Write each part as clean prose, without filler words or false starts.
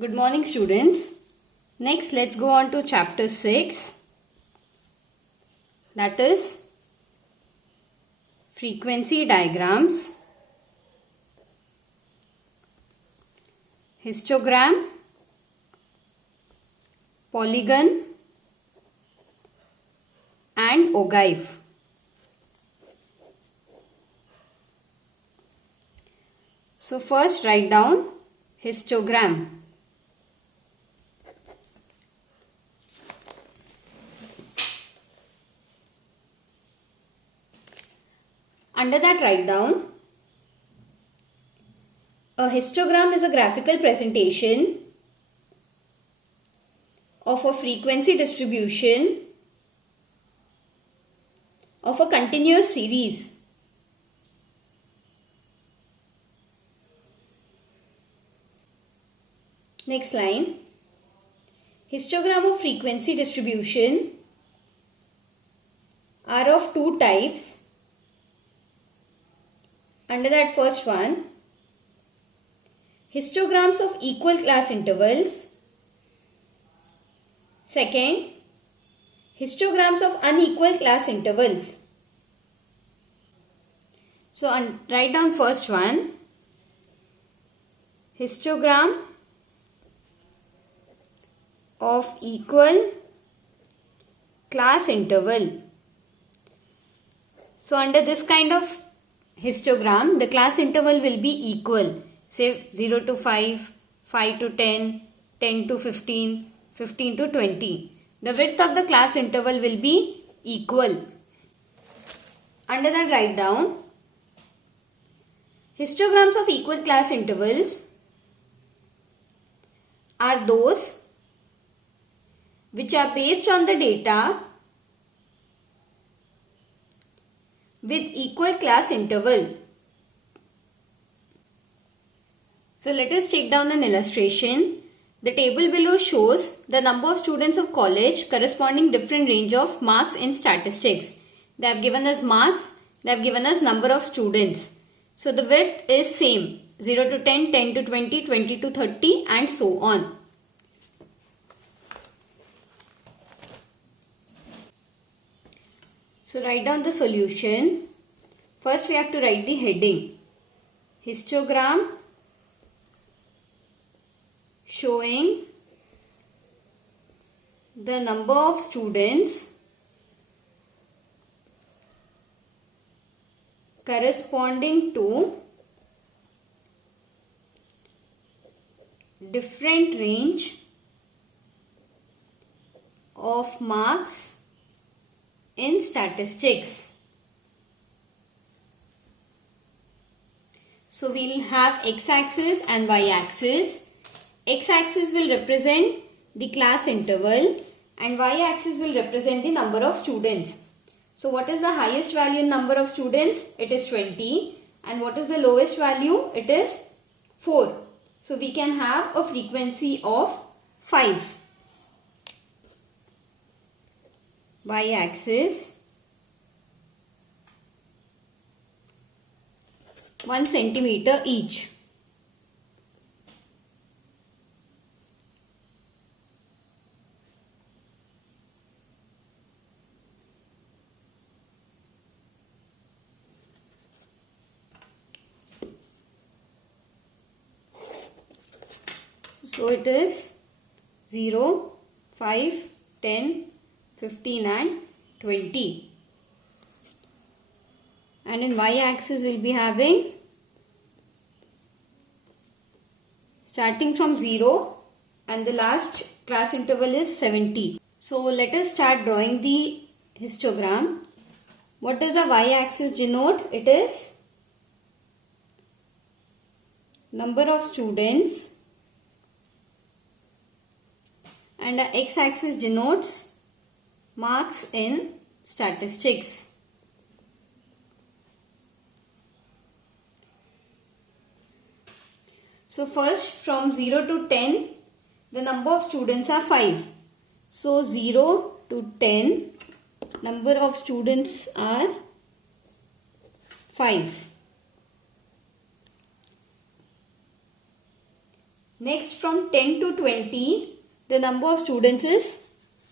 Good morning, students. Next, let's go on to chapter 6, that is frequency diagrams, histogram, polygon and ogive. So first write down histogram. Under that write down, a histogram is a graphical presentation of a frequency distribution of a continuous series. Next line. Histogram of frequency distribution are of two types. Under that first one, histograms of equal class intervals. Second, histograms of unequal class intervals. So write down first one, histogram of equal class interval. So under this kind of histogram, the class interval will be equal. Say 0 to 5, 5 to 10, 10 to 15, 15 to 20. The width of the class interval will be equal. Under that write down, histograms of equal class intervals are those which are based on the data with equal class interval. So let us take down an illustration. The table below shows the number of students of college corresponding different range of marks in statistics. They have given us marks, they have given us number of students. So the width is same, 0 to 10, 10 to 20, 20 to 30 and so on. So write down the solution. First we have to write the heading. Histogram showing the number of students corresponding to different range of marks in statistics. So we will have x-axis and y-axis. X-axis will represent the class interval and y-axis will represent the number of students. So what is the highest value in number of students? It is 20. And what is the lowest value? It is 4. So we can have a frequency of 5. Y-axis 1 centimeter each. So it is 0, 5, 10, 15 and 20. And in y-axis we will be having starting from 0 and the last class interval is 70. So let us start drawing the histogram. What does the y-axis denote? It is number of students and the x-axis denotes marks in statistics. So first from 0 to 10, the number of students are 5. So 0 to 10, number of students are 5. Next, from 10 to 20, the number of students is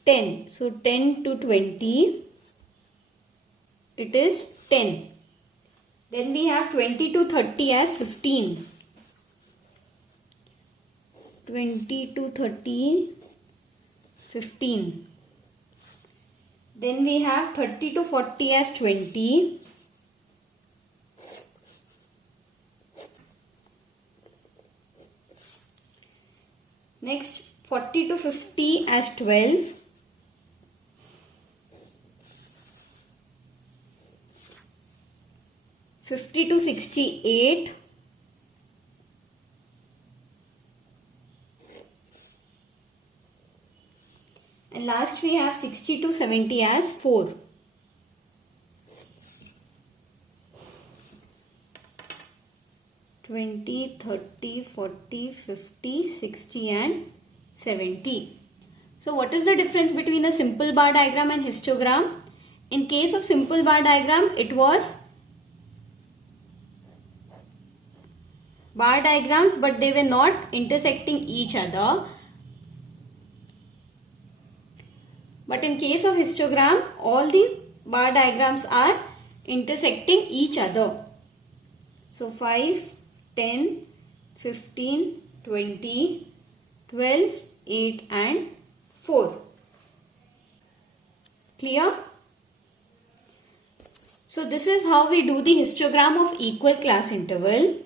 10. So 10 to 20, it is 10. Then we have 20 to 30 as 15. 20 to 30, 15. Then we have 30 to 40 as 20. Next, 40 to 50 as 12. Fifty to 68. And last we have 60 to 70 as 4. Twenty, 30, 40, 50, 60 and 70. So what is the difference between a simple bar diagram and histogram? In case of simple bar diagram, it was bar diagrams, but they were not intersecting each other. But in case of histogram, all the bar diagrams are intersecting each other. So 5, 10, 15, 20, 12, 8 and 4. Clear? So this is how we do the histogram of equal class interval.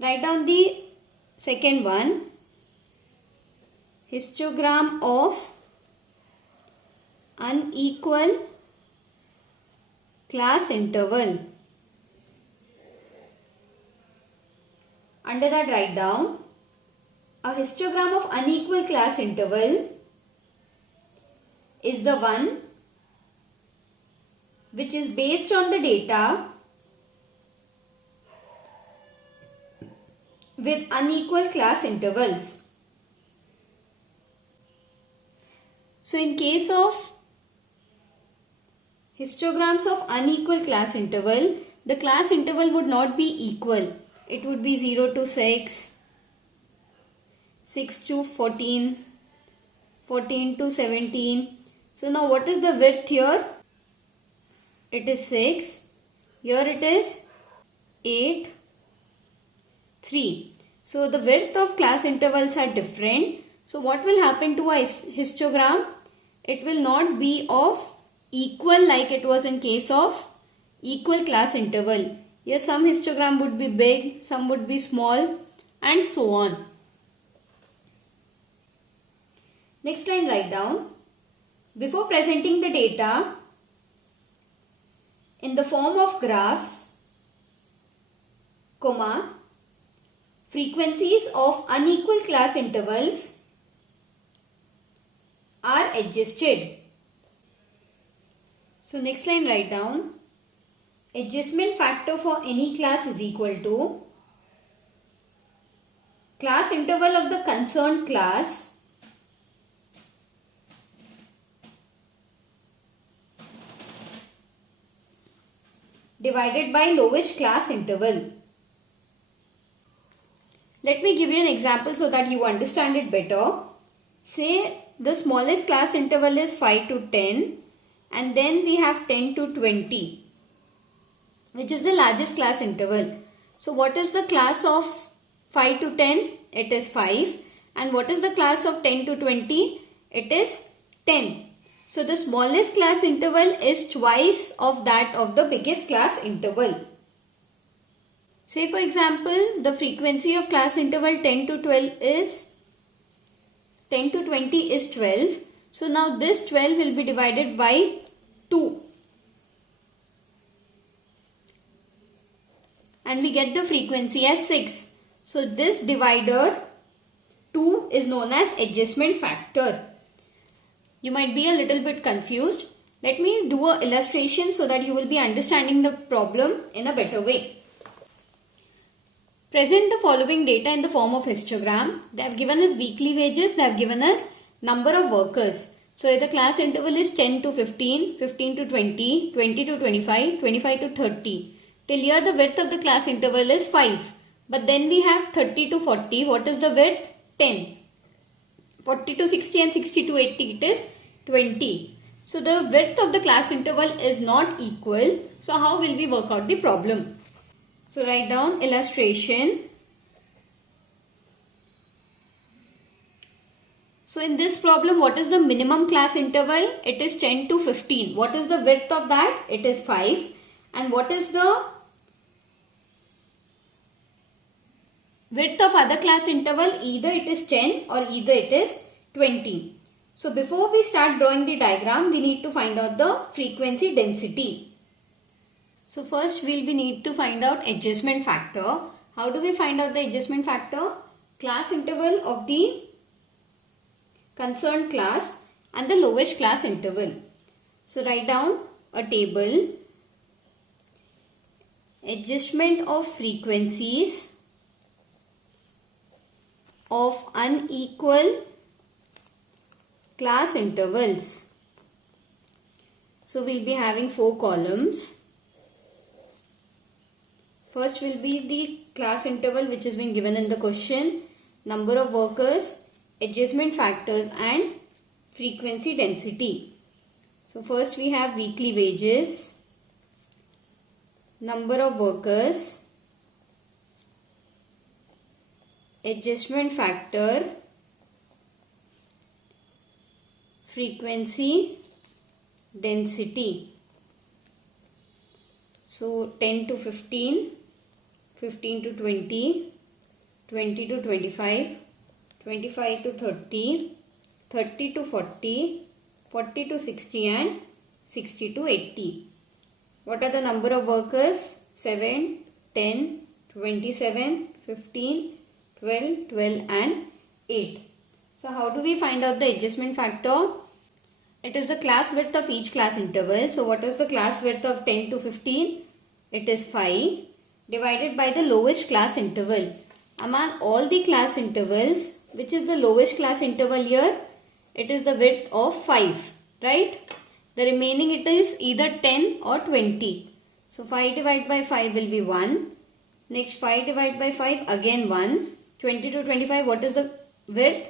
Write down the second one. Histogram of unequal class interval. Under that, write down a histogram of unequal class interval is the one which is based on the data with unequal class intervals. So in case of histograms of unequal class interval, the class interval would not be equal. It would be 0 to 6, 6 to 14, 14 to 17. So now what is the width here? It is 6. Here it is 8, 3. So the width of class intervals are different. So what will happen to a histogram? It will not be of equal like it was in case of equal class interval. Yes, some histogram would be big, some would be small, and so on. Next line, write down. Before presenting the data in the form of graphs, comma, frequencies of unequal class intervals are adjusted. So next line, write down. Adjustment factor for any class is equal to class interval of the concerned class divided by lowest class interval. Let me give you an example so that you understand it better. Say the smallest class interval is 5 to 10 and then we have 10 to 20, which is the largest class interval. So what is the class of 5 to 10? It is 5. And what is the class of 10 to 20? It is 10. So the smallest class interval is twice of that of the biggest class interval. Say for example, the frequency of class interval 10 to 12 is 10 to 20 is 12. So now this 12 will be divided by 2. And we get the frequency as 6. So this divider 2 is known as adjustment factor. You might be a little bit confused. Let me do an illustration so that you will be understanding the problem in a better way. Present the following data in the form of histogram. They have given us weekly wages. They have given us number of workers. So the class interval is 10 to 15, 15 to 20, 20 to 25, 25 to 30. Till here the width of the class interval is 5. But then we have 30 to 40. What is the width? 10. 40 to 60 and 60 to 80, it is 20. So the width of the class interval is not equal. So how will we work out the problem? So write down illustration. So in this problem, what is the minimum class interval? It is 10 to 15. What is the width of that? It is 5. And what is the width of other class interval? Either it is 10 or either it is 20. So before we start drawing the diagram, we need to find out the frequency density. So first we need to find out adjustment factor. How do we find out the adjustment factor? Class interval of the concerned class and the lowest class interval. So write down a table. Adjustment of frequencies of unequal class intervals. So we'll be having 4 columns. First will be the class interval which has been given in the question, number of workers, adjustment factors and frequency density. So first we have weekly wages, number of workers, adjustment factor, frequency density. So 10 to 15, 15 to 20, 20 to 25, 25 to 30, 30 to 40, 40 to 60 and 60 to 80. What are the number of workers? 7, 10, 27, 15, 12, 12 and 8. So how do we find out the adjustment factor? It is the class width of each class interval. So what is the class width of 10 to 15? It is 5 divided by the lowest class interval. Among all the class intervals, which is the lowest class interval here? It is the width of 5, right? The remaining it is either 10 or 20. So 5 divided by 5 will be 1. Next 5 divided by 5 again 1. 20 to 25, what is the width?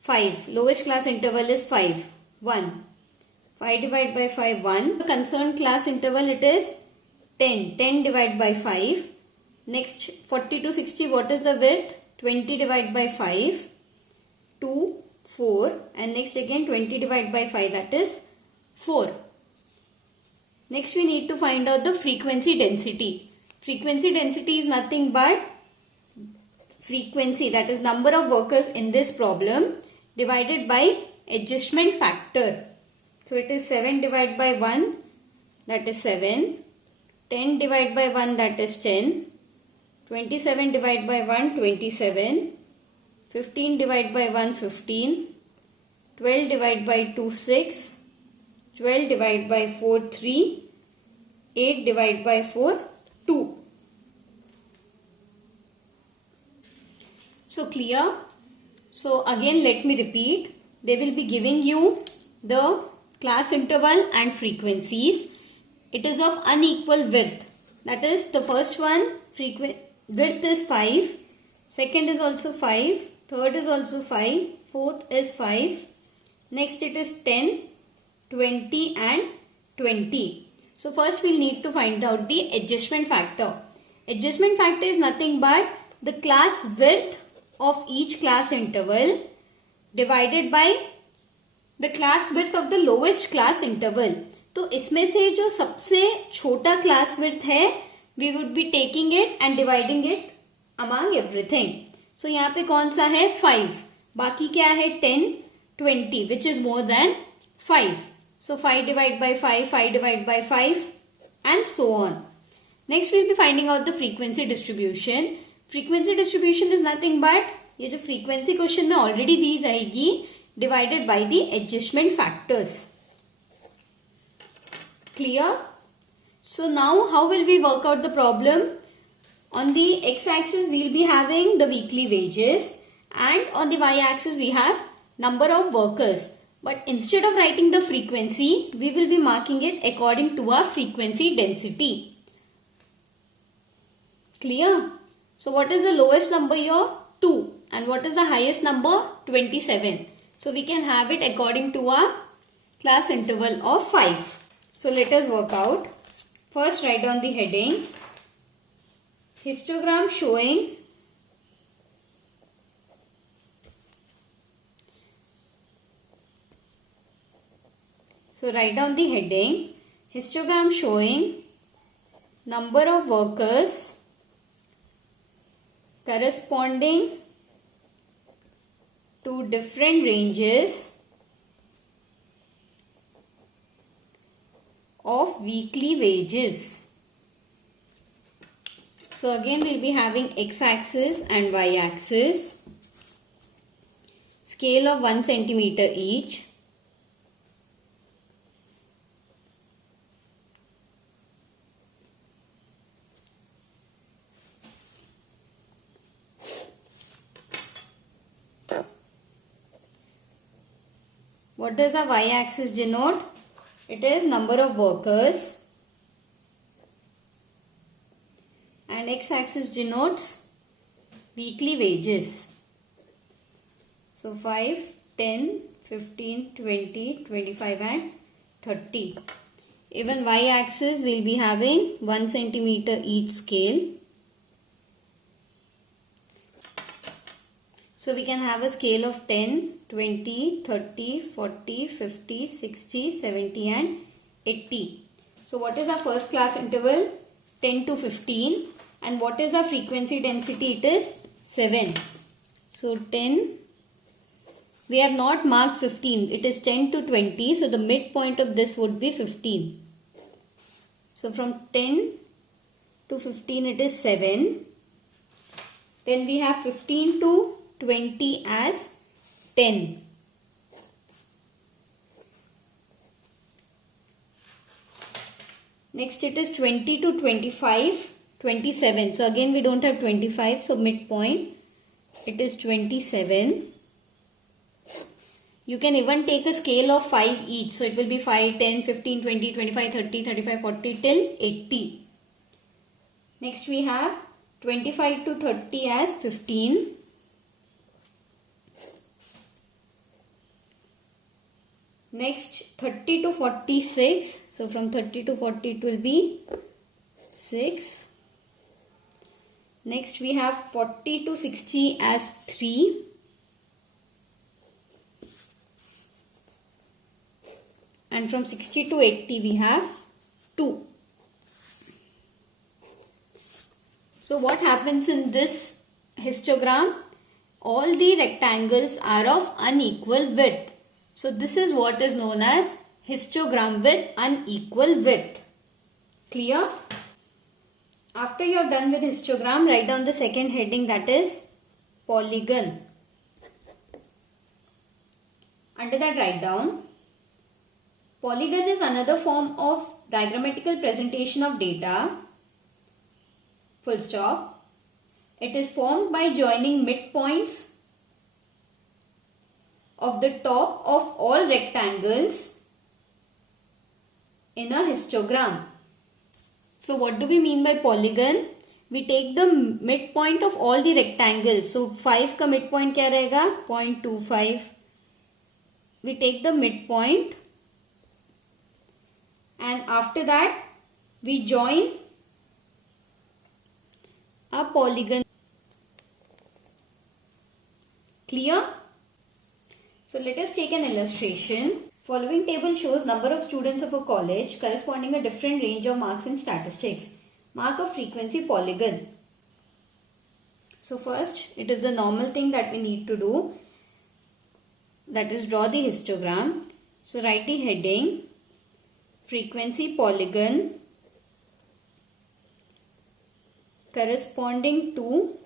5. Lowest class interval is 5. 1. 5 divided by 5, 1. The concerned class interval it is 10. 10 divided by 5. Next 40 to 60, what is the width? 20 divided by 5. 2, 4. And next again 20 divided by 5, that is 4. Next we need to find out the frequency density. Frequency density is nothing but frequency, that is number of workers in this problem, divided by adjustment factor. So it is 7 divided by 1, that is 7. 10 divided by 1, that is 10. 27 divided by 1, 27. 15 divided by 1, 15. 12 divided by 2, 6. 12 divided by 4, 3. 8 divided by 4, 2. So clear? So again let me repeat. They will be giving you the class interval and frequencies. It is of unequal width. That is the first one, width is 5. Second is also 5. Third is also 5. Fourth is 5. Next it is 10, 20 and 20. So first we need to find out the adjustment factor. Adjustment factor is nothing but the class width of each class interval divided by the class width of the lowest class interval. तो इसमें से जो सबसे छोटा class width है, we would be taking it and dividing it among everything. So यहाँ पे कौन सा है? 5. बाकी क्या है? 10, 20, which is more than 5. So 5 divided by 5, 5 divided by 5 and so on. Next we'll be finding out the frequency distribution. Frequency distribution is nothing but ये जो frequency question में already दी रहेगी divided by the adjustment factors. Clear? So now how will we work out the problem? On the x-axis we will be having the weekly wages and on the y-axis we have number of workers. But instead of writing the frequency, we will be marking it according to our frequency density. Clear? So what is the lowest number here? 2. And what is the highest number? 27. So we can have it according to our class interval of 5. So let us work out. First write down the heading. Histogram showing So write down the heading. Histogram showing number of workers corresponding to different ranges of weekly wages. So again we'll be having x-axis and y-axis. Scale of 1 centimeter each. What does the y-axis denote? It is number of workers. And x-axis denotes weekly wages. So 5, 10, 15, 20, 25 and 30. Even y-axis will be having 1 centimeter each scale. So we can have a scale of 10, 20, 30, 40, 50, 60, 70 and 80. So what is our first class interval? 10 to 15. And what is our frequency density? It is 7. So 10. We have not marked 15. It is 10 to 20. So the midpoint of this would be 15. So from 10 to 15 it is 7. Then we have 15 to 20 as 10. Next it is 20 to 25, 27. So again we don't have 25. So midpoint it is 27. You can even take a scale of 5 each. So it will be 5, 10, 15, 20, 25, 30, 35, 40 till 80. Next we have 25 to 30 as 15. Next 30 to 46. So from 30 to 40 it will be 6. Next we have 40 to 60 as 3. And from 60 to 80 we have 2. So what happens in this histogram? All the rectangles are of unequal width. So this is what is known as histogram with unequal width. Clear? After you have done with histogram, write down the second heading, that is polygon. Under that write down, polygon is another form of diagrammatical presentation of data. Full stop. It is formed by joining midpoints of the top of all rectangles in a histogram. So what do we mean by polygon? We take the midpoint of all the rectangles. So 5 का midpoint क्या रहेगा? 0.25. We take the midpoint and after that we join a polygon. Clear? So let us take an illustration. Following table shows number of students of a college corresponding a different range of marks in statistics. Mark a frequency polygon. So first, it is the normal thing that we need to do. That is draw the histogram. So write the heading, frequency polygon corresponding to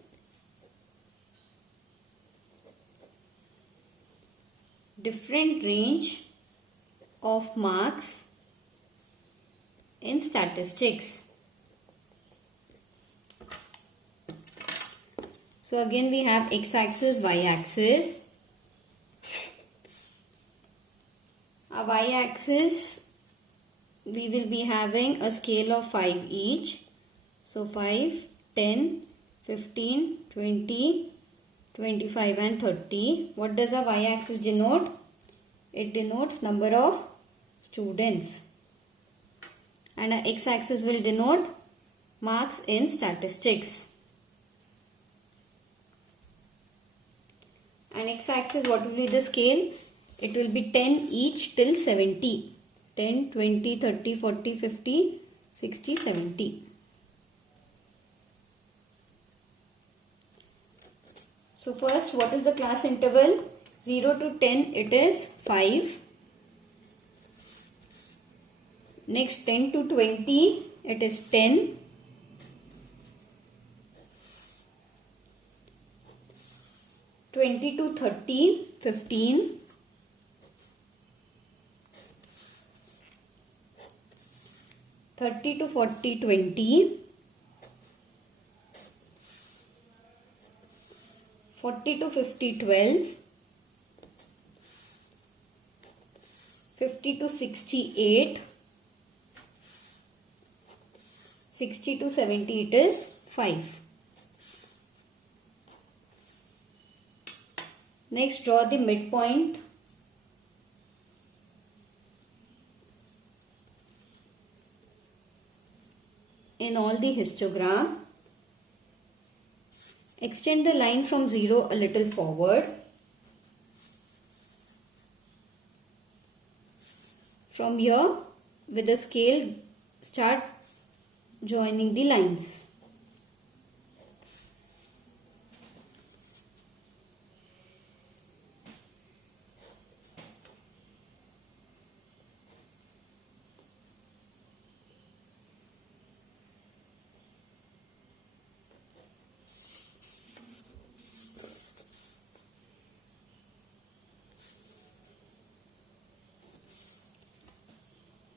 different range of marks in statistics. So again we have x-axis, y-axis. Our y-axis we will be having a scale of 5 each. So 5, 10, 15, 20, 25 and 30. What does a y-axis denote? It denotes number of students. And a x-axis will denote marks in statistics. And x-axis, what will be the scale? It will be 10 each till 70. 10, 20, 30, 40, 50, 60, 70. So first, what is the class interval? 0 to 10, it is 5. Next, 10 to 20, it is 10. 20 to 30, 15. 30 to 40, 20. 40 to 50, 12. 50 to 60, 8. 60 to 70, it is 5. Next, draw the midpoint. In all the histogram. Extend the line from 0 a little forward. From here, with the scale, start joining the lines.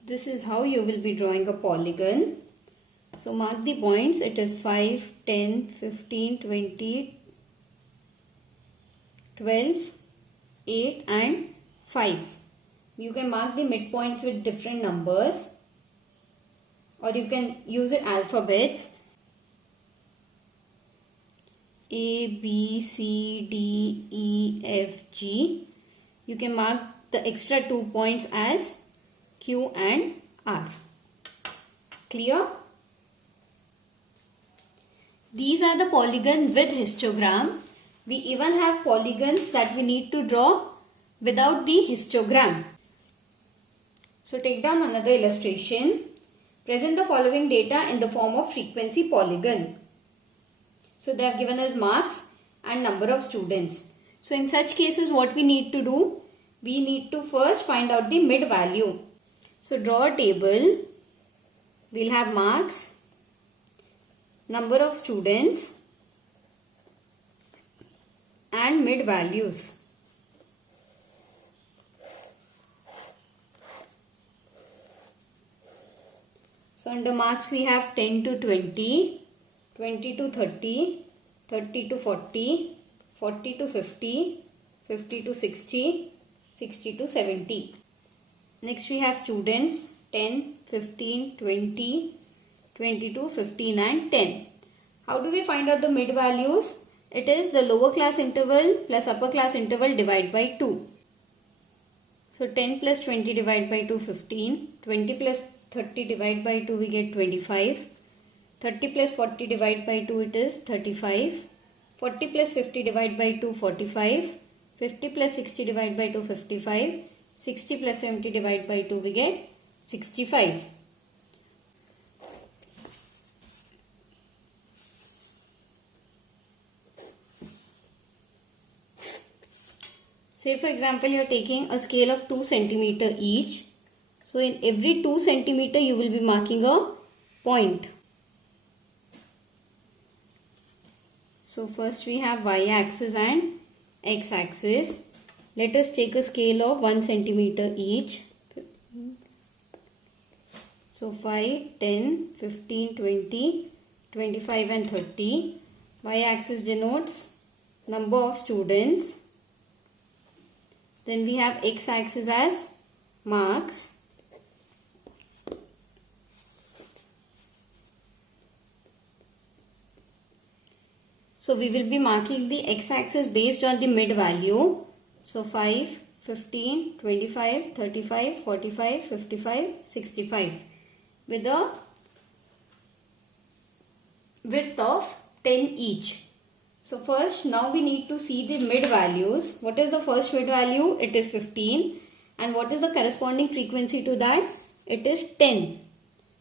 This is how you will be drawing a polygon. So mark the points. It is 5, 10, 15, 20, 12, 8 and 5. You can mark the midpoints with different numbers, or you can use it alphabets. A, B, C, D, E, F, G. You can mark the extra 2 points as Q and R. Clear? These are the polygon with histogram. We even have polygons that we need to draw without the histogram. So take down another illustration. Present the following data in the form of frequency polygon. So they have given us marks and number of students. So in such cases, what we need to do? We need to first find out the mid value. So draw a table. We'll have marks, number of students and mid values. So under marks we have 10 to 20, 20 to 30, 30 to 40, 40 to 50, 50 to 60, 60 to 70. Next we have students 10, 15, 20, 22, 15 and 10. How do we find out the mid values? It is the lower class interval plus upper class interval divided by 2. So 10 plus 20 divided by 2, 15. 20 plus 30 divided by 2, we get 25. 30 plus 40 divided by 2, it is 35. 40 plus 50 divided by 2, 45. 50 plus 60 divided by 2, 55. 60 plus 70 divided by 2, we get 65. Say for example, you are taking a scale of 2 centimeter each. So in every 2 centimeter, you will be marking a point. So first we have y-axis and x-axis. Let us take a scale of 1 centimeter each. So 5, 10, 15, 20, 25 and 30. Y-axis denotes number of students. Then we have x-axis as marks. So we will be marking the x-axis based on the mid value. So 5, 15, 25, 35, 45, 55, 65 with a width of 10 each. So first now we need to see the mid values. What is the first mid value? It is 15. And what is the corresponding frequency to that? It is 10.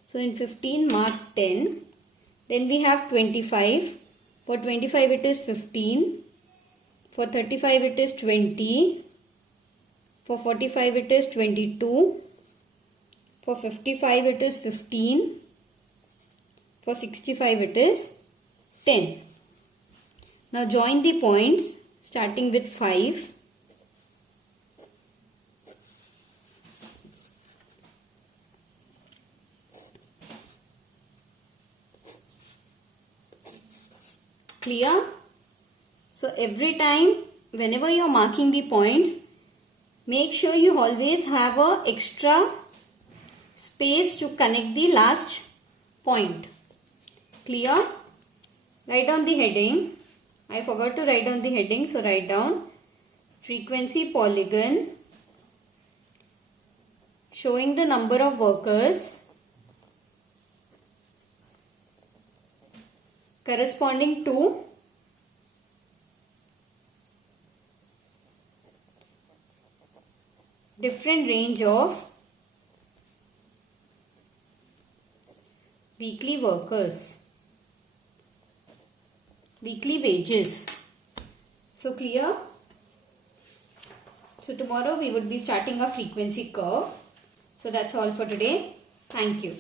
So in 15 mark 10. Then we have 25. For 25 it is 15. For 35 it is 20. For 45 it is 22. For 55 it is 15. For 65 it is 10. Now join the points starting with 5. Clear? So every time whenever you are marking the points, make sure you always have a extra space to connect the last point. Clear? Write down the heading. I forgot to write down the heading, so write down frequency polygon showing the number of workers corresponding to different range of weekly workers, weekly wages. So clear? So tomorrow we would be starting a frequency curve. So that's all for today. Thank you.